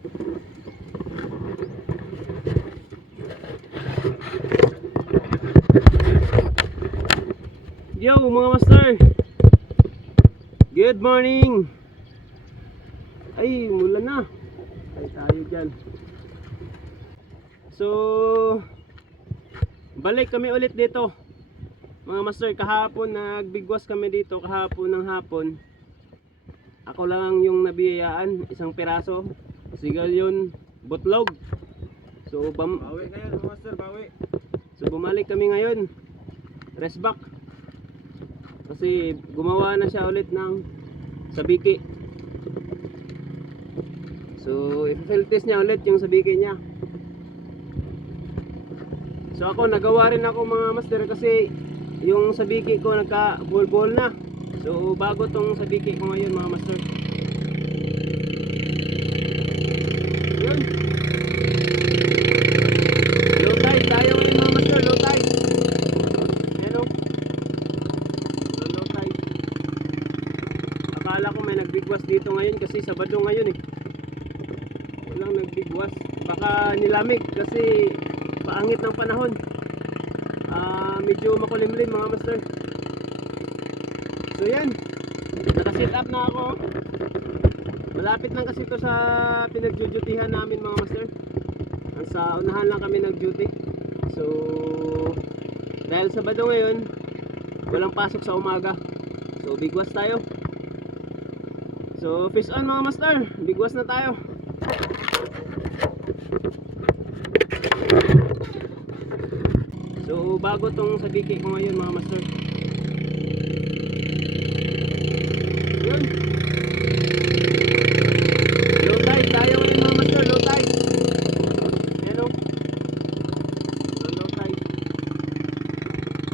Yo mga master, good morning. Ay, mulan na. Ay tayo dyan. So balik kami ulit dito mga master. Kahapon nagbigwas kami dito, kahapon ng hapon. Ako lang yung nabiyayaan, isang piraso sigalyon butlog. So bawi ngayon mga master, bawi. So bumalik kami ngayon, rest back. Kasi gumawa na siya ulit ng sabiki. So i-field test niya ulit yung sabiki niya. So ako nagawa rin ako mga master, kasi yung sabiki ko nagka-bol-bol na. So bago tong sabiki ko ngayon mga master. Yun. Low tide tayo ngayon mga master, low tide. Hello. Low tide. Akala ko may nagbigwas dito ngayon kasi Sabado ngayon eh. Walang nagbigwas. Baka nilamig kasi paangit ng panahon. Medyo makulimlim mga master. So yan, naka-set up na ako. Malapit lang kasi ito sa pinag-dutyhan namin mga master. Sa unahan lang kami nag-duty. So dahil Sabado ngayon, walang pasok sa umaga. So bigwas tayo. So fish on mga master, bigwas na tayo. So bago tong sabiki ko ngayon mga master. Yun. Low tide tayo ngayon mga master, low tide. Hello. Low tide.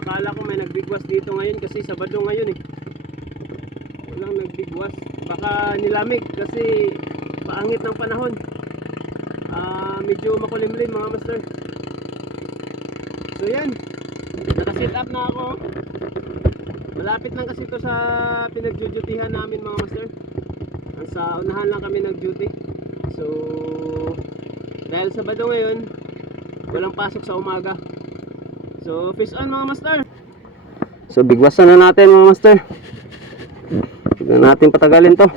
Akala ko may nagbigwas dito ngayon kasi Sabado ngayon eh. Walang nagbigwas. Baka nilamig kasi paangit ng panahon. Medyo makulimlim mga master. So yan, naka-set up na ako. Malapit lang kasi ito sa pinag-dutyhan namin mga master. Sa unahan lang kami nag-duty. So dahil Sabado ngayon, walang pasok sa umaga. So fish on mga master. So bigwasan na natin mga master. Tignan natin patagalin to.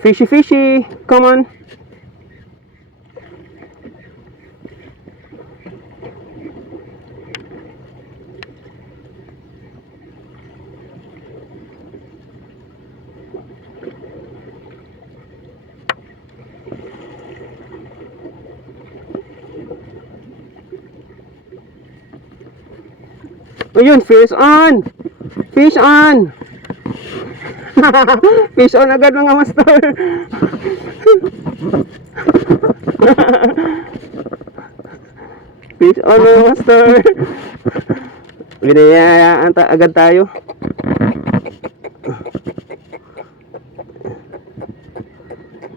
Fishy fishy, come on. Ayun, fish on! Fish on! Fish on agad mga master! Fish on mga master! Binayayaan agad tayo.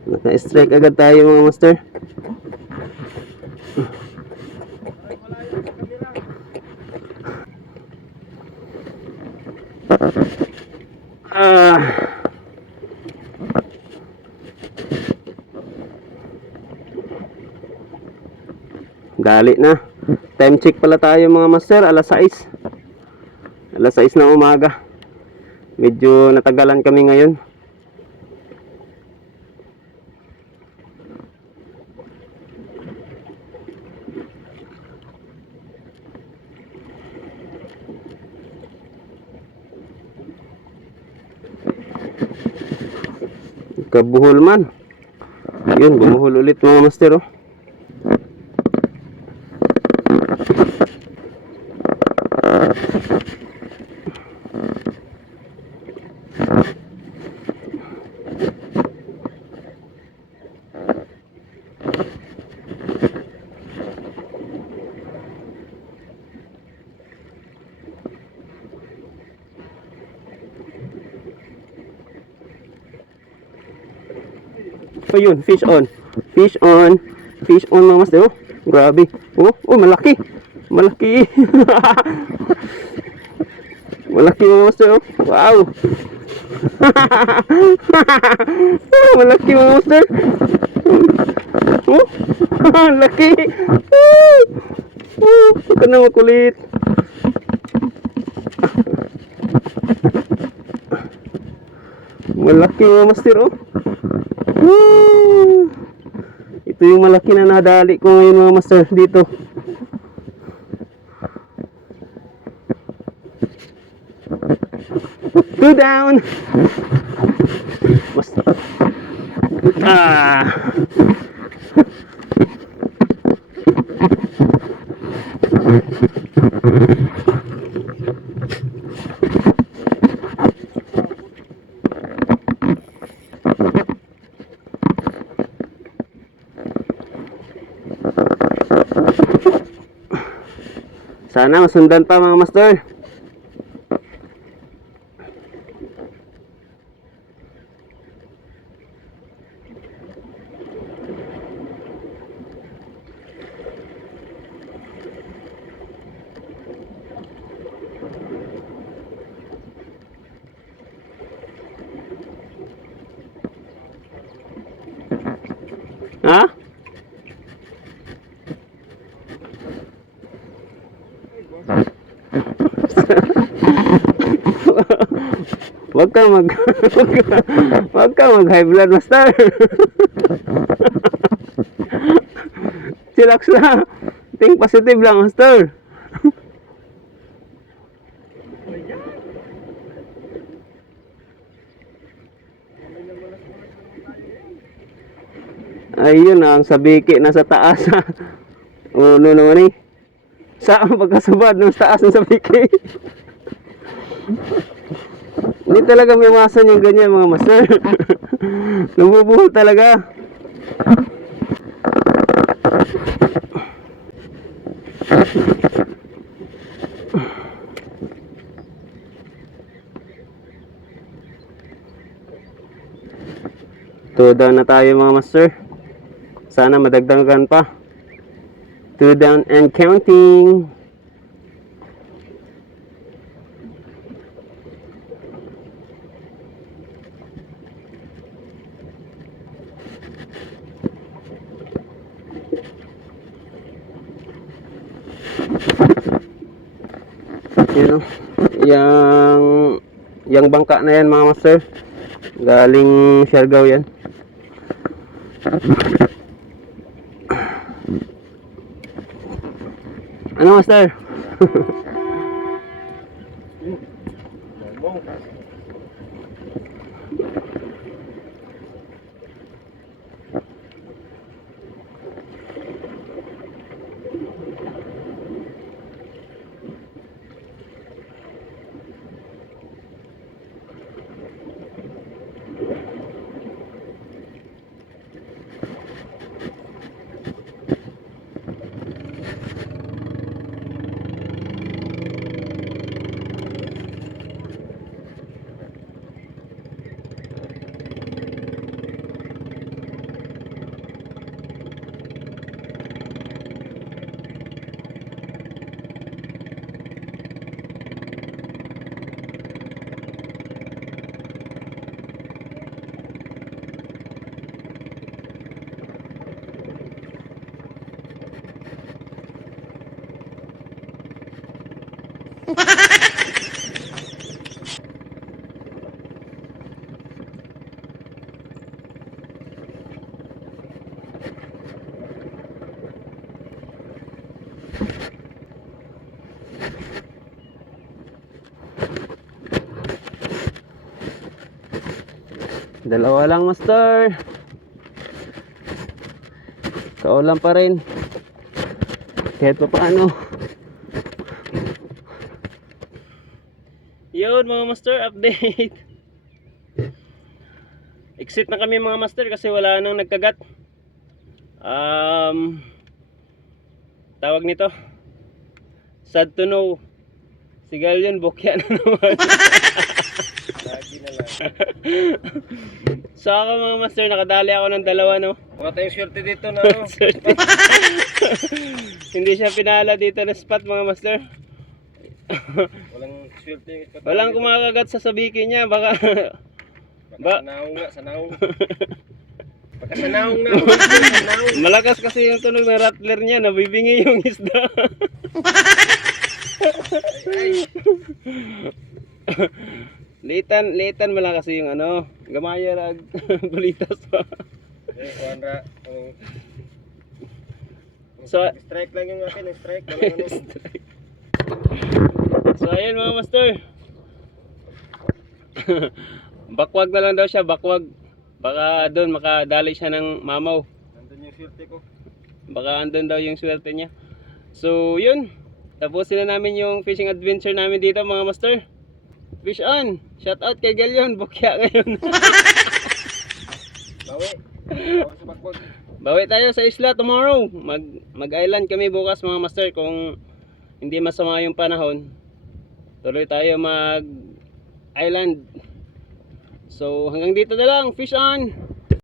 Naka-strike agad tayo mga master. Dali na. Time check pala tayo mga master, alas 6. Alas 6 ng umaga. Medyo natagalan kami ngayon. Kabuhol man. Yun, bumuhol ulit mga master oh. Ayun, fish on. Fish on. Fish on mga master. Oh, grabe. Oh, malaki. Malaki. Malaki mga master. Oh. Wow. Malaki mga master. Oh, laki. Huwag ka na makulit. Malaki mga master, oh. Ito yung malaki na nadali ko ngayon mga master dito. Two down. Master. Sana masundan pa mga master. Ha? Wag ka mag high blood master. Chillax lang. Think positive lang master. Ayun ang sabiki nasa taas. Oh, no naman eh. Saan pagkasabad ng taas ng sabiki? Hindi talaga may iwasan yung ganyan mga master. Nabubuhol talaga. Two down na tayo mga master. Sana madagdagan pa. Two down and counting. Yun o. Yang bangka na yan mga master. Galing Siargao yan. Ano master? Dalawa lang master. Kaulan pa rin. Kahit pa paano. Yun mga master, update. Exit na kami mga master kasi wala nang nagkagat. Tawag nito, sad to know, sigal yun, bokya na naman. Lagi na lang. So ako mga master, nakadali ako ng dalawa, no? Mga tayong swerte dito na no? Hindi siya pinala dito na spot mga master. Walang swerte yung spot. Walang kumakagat sa sabiki niya, baka Ba? Sanaong nga, sanaong. Pagka sanaong na, sanaong. Malakas kasi yung tunog ng rattler niya, nabibingi yung isda. Ay, litan mala kasi yung ano, gamaya rag balitas pa. kuhan ra. So, Strike lang yung akin, strike. Walang ano. so ayan mga master. Bakwag na lang daw siya, bakwag. Baka doon makadali siya ng mamaw. Nandun yung swerte ko. Baka andun daw yung swerte niya. So yun, tapusin na namin yung fishing adventure namin dito mga master. Fish on! Shout out kay Galion, bukya ngayon. Bawi. Bawi sa bakwag. Bawi tayo sa isla tomorrow. Mag-island kami bukas mga master kung hindi masama yung panahon. Tuloy tayo mag-island. So hanggang dito na lang, fish on!